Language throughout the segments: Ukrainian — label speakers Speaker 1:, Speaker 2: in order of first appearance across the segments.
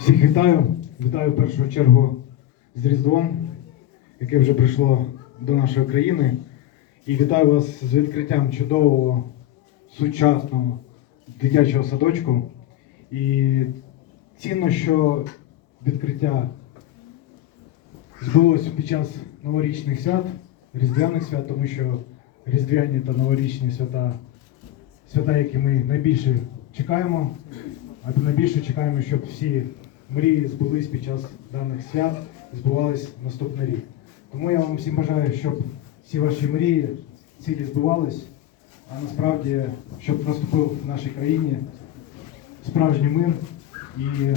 Speaker 1: Всіх вітаю. Вітаю в першу чергу з Різдвом, яке вже прийшло до нашої країни. І вітаю вас з відкриттям чудового сучасного дитячого садочку. І цінно, що відкриття збулося під час новорічних свят, різдвяних свят, тому що різдвяні та новорічні свята свята, які ми найбільше чекаємо, а найбільше чекаємо, щоб всі мрії збулись під час даних свят, і збувались наступний рік. Тому я вам всім бажаю, щоб всі ваші мрії, цілі збувались, а насправді, щоб наступив в нашій країні справжній мир і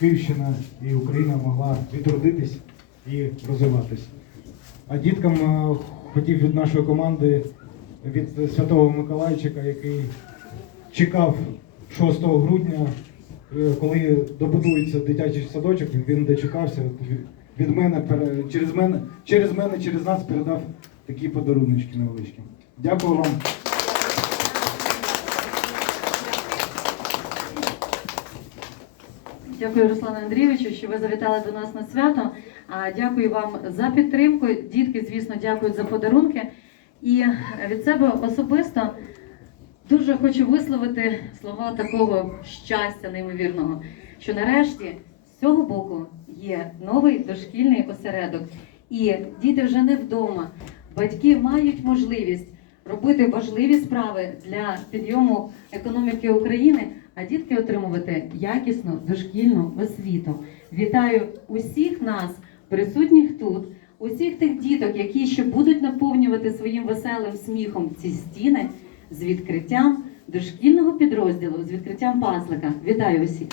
Speaker 1: Київщина і Україна могла відродитись і розвиватись. А діткам е, хотів від нашої команди, від Святого Миколайчика, який чекав 6 грудня, коли добудується дитячий садочок, він дочекався від- мене, через мене, через мене, через нас передав такі подаруночки невеличкі. Дякую вам.
Speaker 2: Дякую, Руслану Андрійовичу, що ви завітали до нас на свято. А, Дякую вам за підтримку. Дітки, звісно, дякують за подарунки. І від себе особисто дуже хочу висловити слова такого щастя неймовірного, що нарешті з цього боку є новий дошкільний осередок. І діти вже не вдома. Батьки мають можливість робити важливі справи для підйому економіки України, а дітки отримувати якісну дошкільну освіту. Вітаю усіх нас, присутніх тут, усіх тих діток, які ще будуть наповнювати своїм веселим сміхом ці стіни з відкриттям дошкільного підрозділу, з відкриттям пазлика. Вітаю усіх!